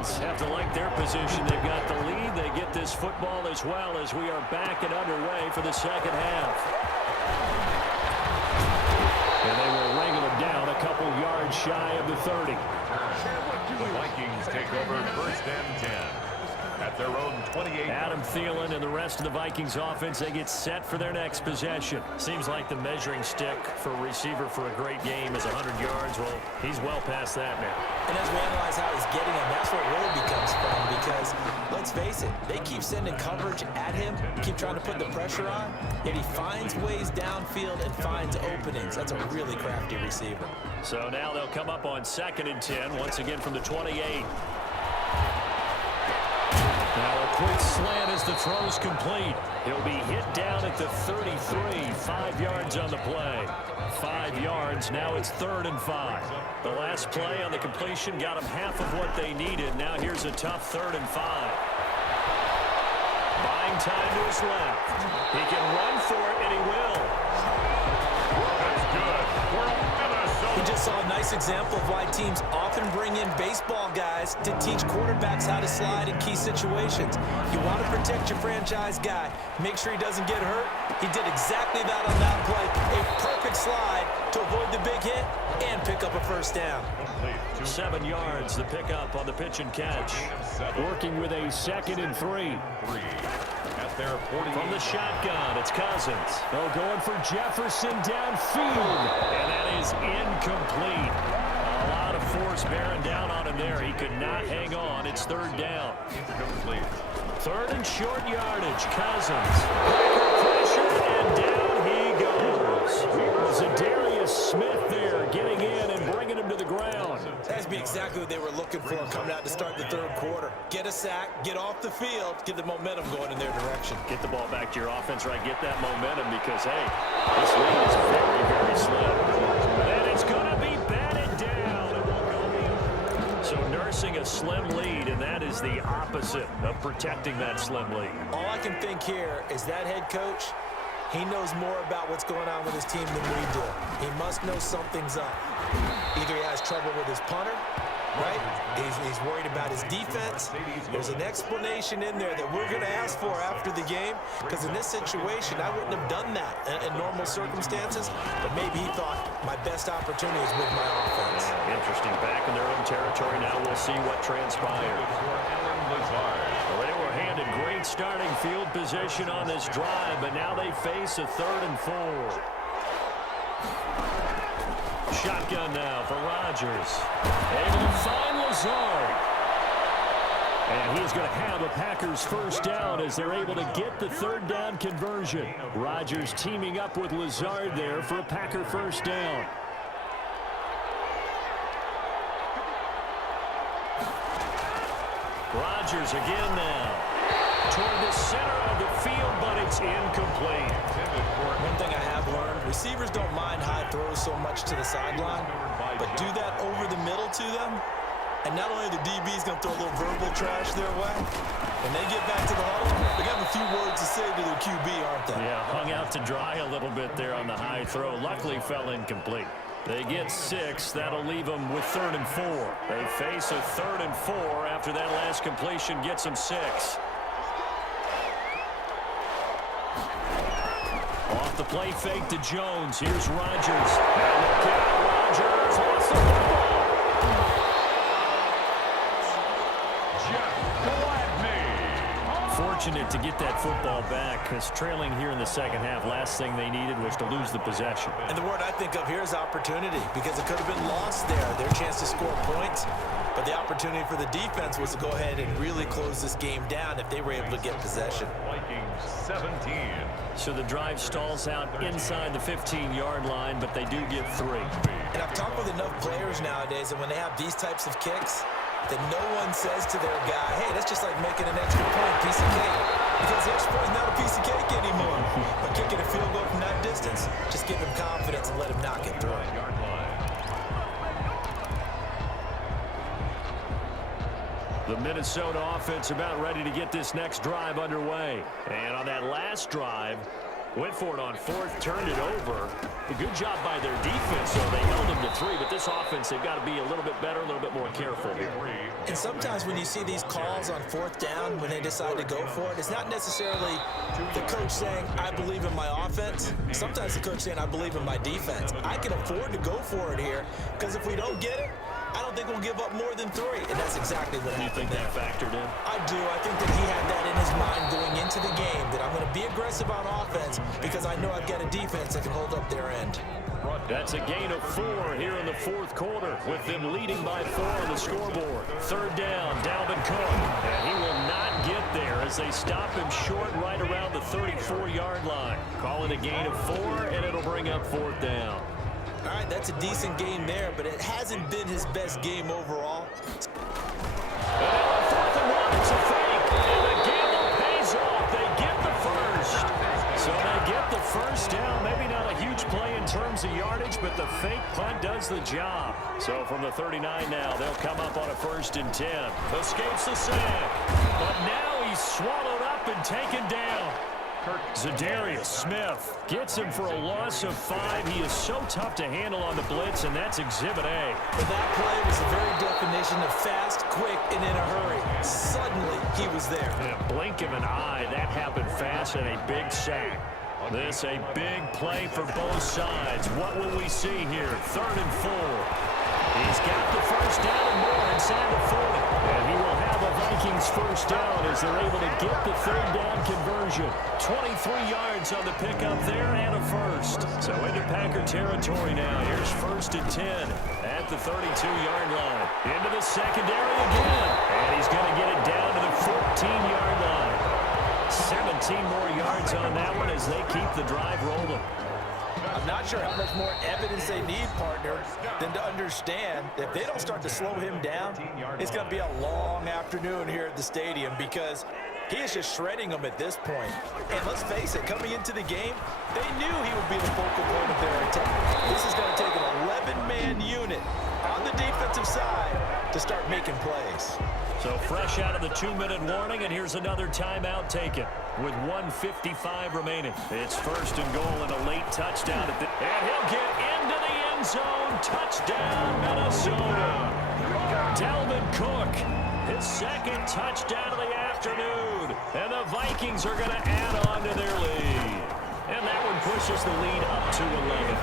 Vikings have to like their position. They've got the lead. They get this football as well as we are back and underway for the second half. And they will wrangle it down a couple yards shy of the 30. The Vikings take over first and 10. At their own 28. Adam Thielen and the rest of the Vikings offense, they get set for their next possession. Seems like the measuring stick for a receiver for a great game is 100 yards. Well, he's well past that now. And as we analyze how he's getting him, that's what really becomes fun because, let's face it, they keep sending coverage at him, keep trying to put the pressure on, yet he finds ways downfield and finds openings. That's a really crafty receiver. So now they'll come up on 2nd and 10, once again from the 28. Now a quick slant as the throw's complete. He'll be hit down at the 33. 5 yards on the play. 5 yards. Now it's 3rd and 5. The last play on the completion got them half of what they needed. Now here's a tough 3rd and 5. Buying time to his left. He can run for it, and he will. That's good. We just saw a nice example of why teams often bring in baseball guys to teach quarterbacks how to slide in key situations. You want to protect your franchise guy. Make sure he doesn't get hurt. He did exactly that on that play. A perfect slide to avoid the big hit and pick up a first down. 7 yards, the pickup on the pitch and catch. Working with a 2nd and 3. From the shotgun, it's Cousins. Oh, going for Jefferson downfield. And that is incomplete. A lot of force bearing down on him there. He could not hang on. It's 3rd down. Incomplete. 3rd and short yardage. Cousins. Pressure, and down he goes. Zadarius Smith there getting in and bringing him to the ground. That's exactly what they were looking for coming out to start the 3rd quarter. Get a sack, get off the field, get the momentum going in their direction. Get the ball back to your offense, right? Get that momentum because, hey, this lead is very, very slim. And it's going to be batted down. So nursing a slim lead, and that is the opposite of protecting that slim lead. All I can think here is that head coach, he knows more about what's going on with his team than we do. He must know something's up. Either he has trouble with his punter, right? He's worried about his defense. There's an explanation in there that we're going to ask for after the game, because in this situation, I wouldn't have done that in normal circumstances, but maybe he thought my best opportunity is with my offense. Interesting. Back in their own territory now. We'll see what transpires. Well, they were handed great starting field position on this drive, but now they face a 3rd and 4. Shotgun now for Rodgers. Able to find Lazard. And he's going to have a Packers first down as they're able to get the 3rd down conversion. Rodgers teaming up with Lazard there for a Packer first down. Rodgers again now. Toward the center of the field, but it's incomplete. One thing I have learned, receivers don't mind high throws so much to the sideline, but do that over the middle to them, and not only the DB's going to throw a little verbal trash their way, when they get back to the huddle, they got a few words to say to their QB, aren't they? Yeah, hung out to dry a little bit there on the high throw. Luckily fell incomplete. They get 6. That'll leave them with 3rd and 4. They face a 3rd and 4 after that last completion gets them 6. Off the play fake to Jones. Here's Rodgers. Now look out. Rodgers wants the football. Fortunate to get that football back because trailing here in the second half, last thing they needed was to lose the possession. And the word I think of here is opportunity, because it could have been lost there, their chance to score points. But the opportunity for the defense was to go ahead and really close this game down if they were able to get possession. Vikings 17. So the drive stalls out inside the 15-yard line, but they do get 3. And I've talked with enough players nowadays, and when they have these types of kicks, that no one says to their guy, hey, that's just like making an extra point, piece of cake. Because the extra point is not a piece of cake anymore. But kicking a field goal from that distance, just give him confidence and let him knock it through. The Minnesota offense about ready to get this next drive underway. And on that last drive, Went for it on fourth, turned it over. A good job by their defense, so they held them to 3. But this offense, they've got to be a little bit better, a little bit more careful here. And sometimes when you see these calls on fourth down, when they decide to go for it, it's not necessarily the coach saying, I believe in my offense. Sometimes the coach saying, I believe in my defense. I can afford to go for it here, because if we don't get it, I don't think we'll give up more than 3. And that's exactly what happened there. Do you think that factored in? I do. I think that he had that in his mind going into the game, that I'm going to be aggressive on offense because I know I've got a defense that can hold up their end. That's a gain of 4 here in the fourth quarter, with them leading by 4 on the scoreboard. Third down, Dalvin Cook. And he will not get there as they stop him short right around the 34-yard line. Call it a gain of 4, and it'll bring up fourth down. All right, that's a decent game there, but it hasn't been his best game overall. And on 4th and 1, it's a fake, and the gamble pays off. They get the first. So they get the first down. Maybe not a huge play in terms of yardage, but the fake punt does the job. So from the 39 now, they'll come up on a 1st and 10. Escapes the sack, but now he's swallowed up and taken down. Zadarius Smith gets him for a loss of 5. He is so tough to handle on the blitz, and that's Exhibit A. But that play was the very definition of fast, quick, and in a hurry. Suddenly, he was there. In a blink of an eye, that happened fast, and a big sack. This a big play for both sides. What will we see here? 3rd and 4. He's got the first down and more inside the 40. And he will have a Vikings first down as they're able to get the 3rd down conversion. 23 yards on the pickup there and a first. So into Packer territory now. Here's 1st and 10 at the 32-yard line. Into the secondary again. And he's going to get it down to the 14-yard line. 17 more yards on that one as they keep the drive rolling. I'm not sure how much more evidence they need, partner, than to understand that if they don't start to slow him down, it's going to be a long afternoon here at the stadium because he is just shredding them at this point. And let's face it, coming into the game, they knew he would be the focal point of their attack. This is going to take an 11-man unit on the defensive side to start making plays. So fresh out of the 2-minute warning, and here's another timeout taken with 1:55 remaining. It's 1st and goal and a late touchdown. And he'll get into the end zone. Touchdown, Minnesota. Dalvin Cook, his 2nd touchdown of the afternoon. And the Vikings are going to add on to their lead. And that one pushes the lead up to 11.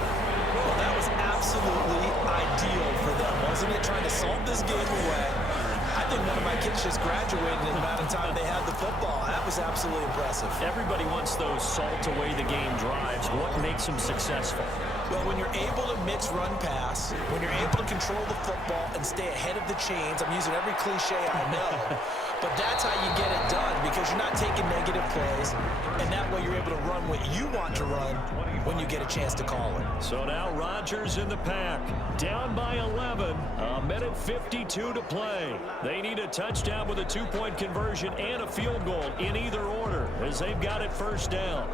Well, that was absolutely ideal for them, wasn't it? Trying to solve this game away. I think one of my kids just graduated in the amount of time they had the football. That was absolutely impressive. Everybody wants those salt-away-the-game drives. What makes them successful? Well, when you're able to mix run-pass, when you're able to control the football and stay ahead of the chains, I'm using every cliche I know, but that's how you get it done because you're not taking negative plays, and that way you're able to run what you want to run when you get a chance to call it. So now Rodgers in the pack, down by 11, a minute 52 to play. They need a touchdown with a 2-point conversion and a field goal in either order as they've got it first down.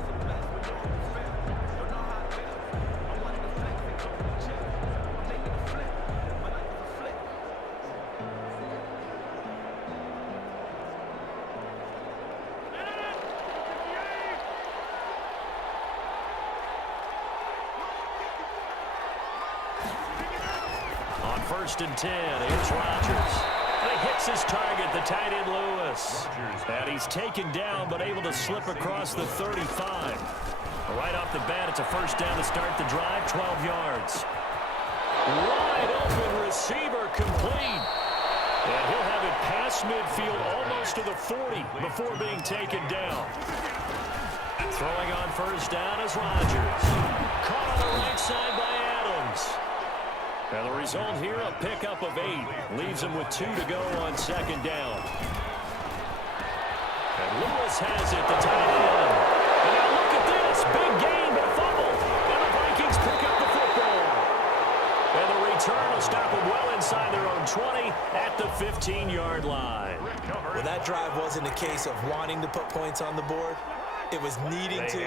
On 1st and 10, here's Rodgers. And he hits his target, the tight end Lewis. And he's taken down, but able to slip across the 35. Right off the bat, it's a first down to start the drive, 12 yards. Wide open receiver complete. And he'll have it past midfield almost to the 40 before being taken down. Throwing on first down is Rodgers. Caught on the right side by Adams. And the result here, a pickup of 8. Leaves him with 2 to go on 2nd down. And Lewis has it, the tight end. And now look at this. Big gain, but a fumble. And the Vikings pick up the football. And the return will stop them well inside their own 20 at the 15-yard line. Well, that drive wasn't a case of wanting to put points on the board. It was needing to,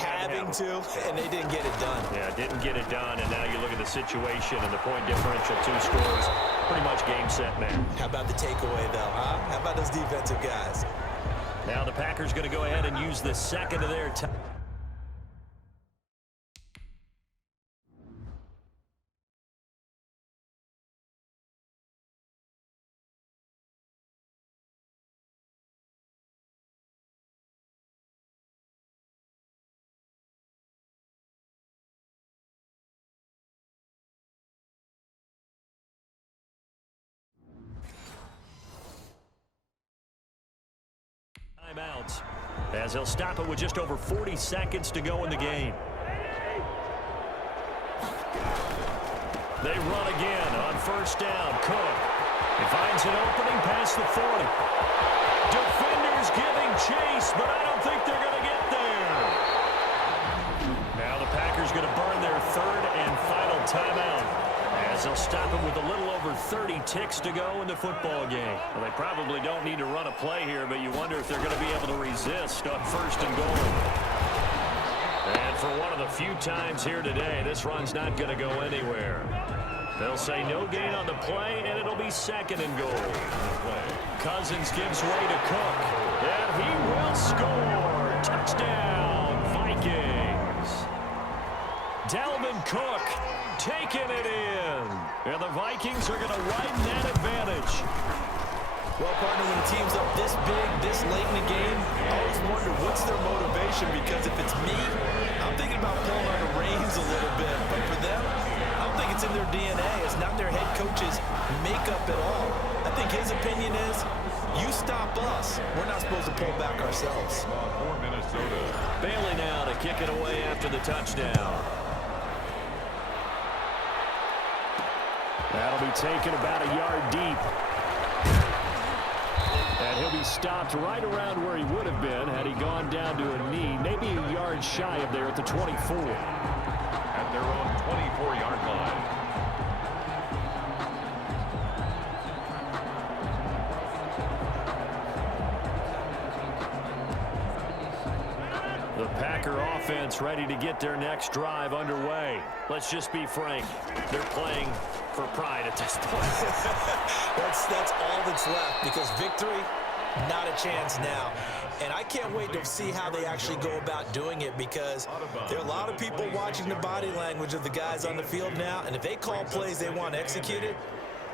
having to, and they didn't get it done. Yeah, didn't get it done, and now you look at the situation and the point differential, 2 scores, pretty much game, set, man. How about the takeaway, though, huh? How about those defensive guys? Now the Packers going to go ahead and use the 2nd of their time. downs, as he'll stop it with just over 40 seconds to go in the game. They run again on first down. Cook. He finds an opening past the 40. Defenders giving chase, but I don't think they're going to get there. Now the Packers going to burn their third and final timeout, as they'll stop it with a little over 30 ticks to go in the football game. Well, they probably don't need to run a play here, but you wonder if they're going to be able to resist on first and goal. And for one of the few times here today, this run's not going to go anywhere. They'll say no gain on the play, and it'll be second and goal. Cousins gives way to Cook, and he will score. Touchdown, Vikings. Dalvin Cook taking it in. And the Vikings are going to widen that advantage. Well, partner, when the team's up this big, this late in the game, I always wonder what's their motivation, because if it's me, I'm thinking about pulling on the reins a little bit. But for them, I don't think it's in their DNA. It's not their head coach's makeup at all. I think his opinion is, you stop us, we're not supposed to pull back ourselves. For Minnesota. Bailey now to kick it away after the touchdown. That'll be taken about a yard deep. And he'll be stopped right around where he would have been had he gone down to a knee, maybe a yard shy of there at the 24. At their own 24-yard line. The Packer offense ready to get their next drive underway. Let's just be frank. They're playing for pride at this point. That's all that's left, because victory, not a chance now. And I can't wait to see how they actually go about doing it, because there are a lot of people watching the body language of the guys on the field now, and if they call plays they want executed,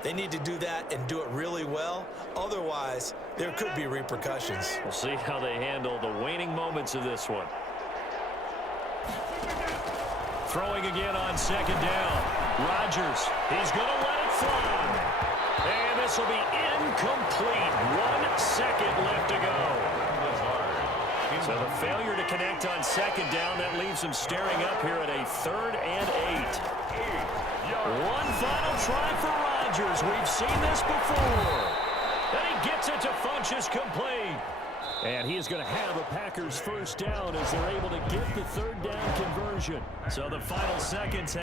they need to do that and do it really well. Otherwise, there could be repercussions. We'll see how they handle the waning moments of this one. Throwing again on second down. Rodgers, he's going to let it fly. And this will be incomplete. 1 second left to go. So the failure to connect on second down, that leaves him staring up here at a 3rd and 8. One final try for Rodgers. We've seen this before. And he gets it to Funchess complete. And he is going to have a Packers first down as they're able to get the 3rd down conversion. So the final seconds